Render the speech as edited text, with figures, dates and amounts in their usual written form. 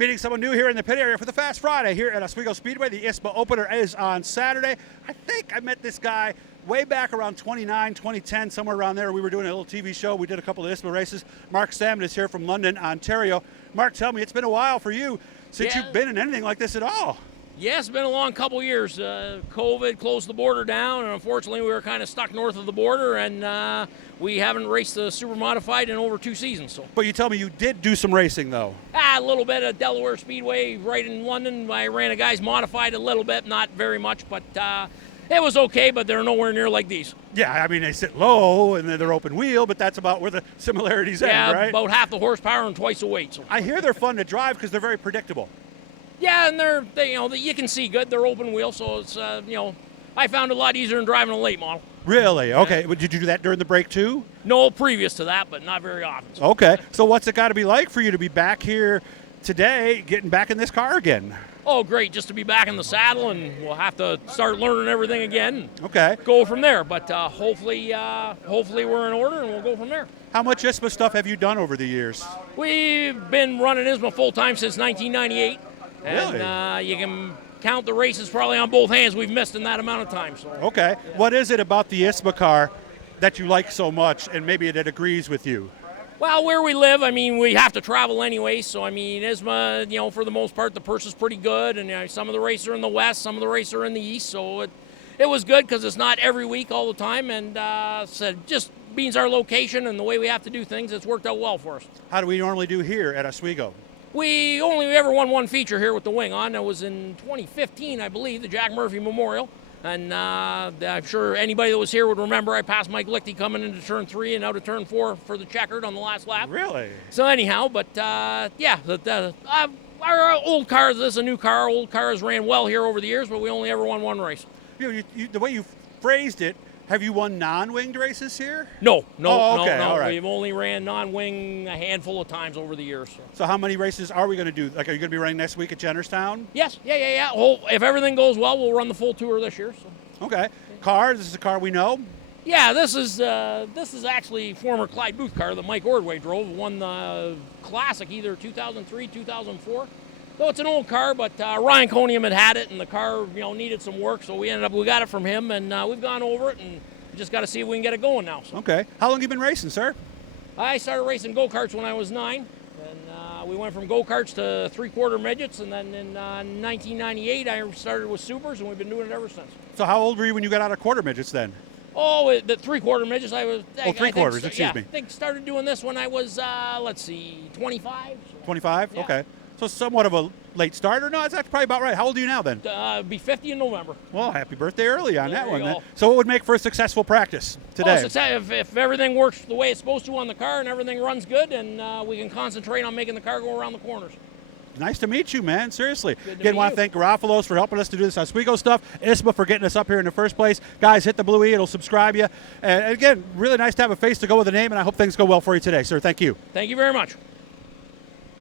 Meeting someone new here in the pit area for the Fast Friday here at Oswego Speedway. The ISMA opener is on Saturday. I think I met this guy way back around 2010, somewhere around there. We were doing a little TV show. We did a couple of ISMA races. Mark Sammut is here from London, Ontario. Mark, tell me, it's been a while for you since you've been in anything like this at all. Yeah, it's been a long couple years. COVID closed the border down, and unfortunately we were kind of stuck north of the border, and we haven't raced the Super Modified in over 2 seasons. So. But you tell me you did do some racing, though. A little bit at Delaware Speedway right in London. I ran a guy's Modified a little bit, not very much, but it was okay, but they're nowhere near like these. Yeah, I mean, they sit low, and they're open wheel, but that's about where the similarities end, right? About half the horsepower and twice the weight. So. I hear they're fun to drive because they're very predictable. Yeah, and you can see good. They're open wheel, so it's I found it a lot easier than driving a late model. Really? Okay. Did you do that during the break too? No, previous to that, but not very often. So. Okay. So what's it got to be like for you to be back here today, getting back in this car again? Oh, great! Just to be back in the saddle, and we'll have to start learning everything again. Okay. Go from there, but hopefully we're in order, and we'll go from there. How much ISMA stuff have you done over the years? We've been running ISMA full time since 1998. Really? And you can count the races probably on both hands we've missed in that amount of time. So. Okay. Yeah. What is it about the ISMA car that you like so much, and maybe it agrees with you? Well, where we live, I mean, we have to travel anyway. So, I mean, ISMA, for the most part, the purse is pretty good. And some of the races are in the west, some of the races are in the east. So it was good because it's not every week all the time. And so just means our location and the way we have to do things, it's worked out well for us. How do we normally do here at Oswego? We only ever won one feature here with the wing on. That was in 2015, I believe, the Jack Murphy Memorial. And I'm sure anybody that was here would remember I passed Mike Lichty coming into turn 3 and out of turn 4 for the checkered on the last lap. Really? So anyhow, but our old cars, this is a new car. Old cars ran well here over the years, but we only ever won one race. The way you phrased it, have you won non-winged races here? No. All right. We've only ran non-wing a handful of times over the years. So how many races are we going to do? Like, are you going to be running next week at Jennerstown? Yes. Yeah. Well, if everything goes well, we'll run the full tour this year. So. Okay. Car, this is a car we know? Yeah, this is actually former Clyde Booth car that Mike Ordway drove. Won the Classic either 2003, 2004. So it's an old car, but Ryan Conium had it, and the car, needed some work, so we got it from him, and we've gone over it, and we just got to see if we can get it going now. So. Okay. How long have you been racing, sir? I started racing go-karts when I was 9, and we went from go-karts to 3/4 midgets, and then in 1998 I started with supers, and we've been doing it ever since. So how old were you when you got out of quarter midgets then? Oh, the 3/4 midgets, three-quarters, excuse me. I think started doing this when I was, 25. 25? Yeah. Okay. So somewhat of a late start, or no? That's probably about right. How old are you now then? Be 50 in November. Well, happy birthday early on that one. Then. So what would make for a successful practice today? If everything works the way it's supposed to on the car and everything runs good, and we can concentrate on making the car go around the corners. Nice to meet you, man. Seriously. Again, want to thank Garofalo's for helping us to do this Oswego stuff. ISMA for getting us up here in the first place. Guys, hit the blue E. It'll subscribe you. And again, really nice to have a face to go with a name, and I hope things go well for you today, sir. Thank you. Thank you very much.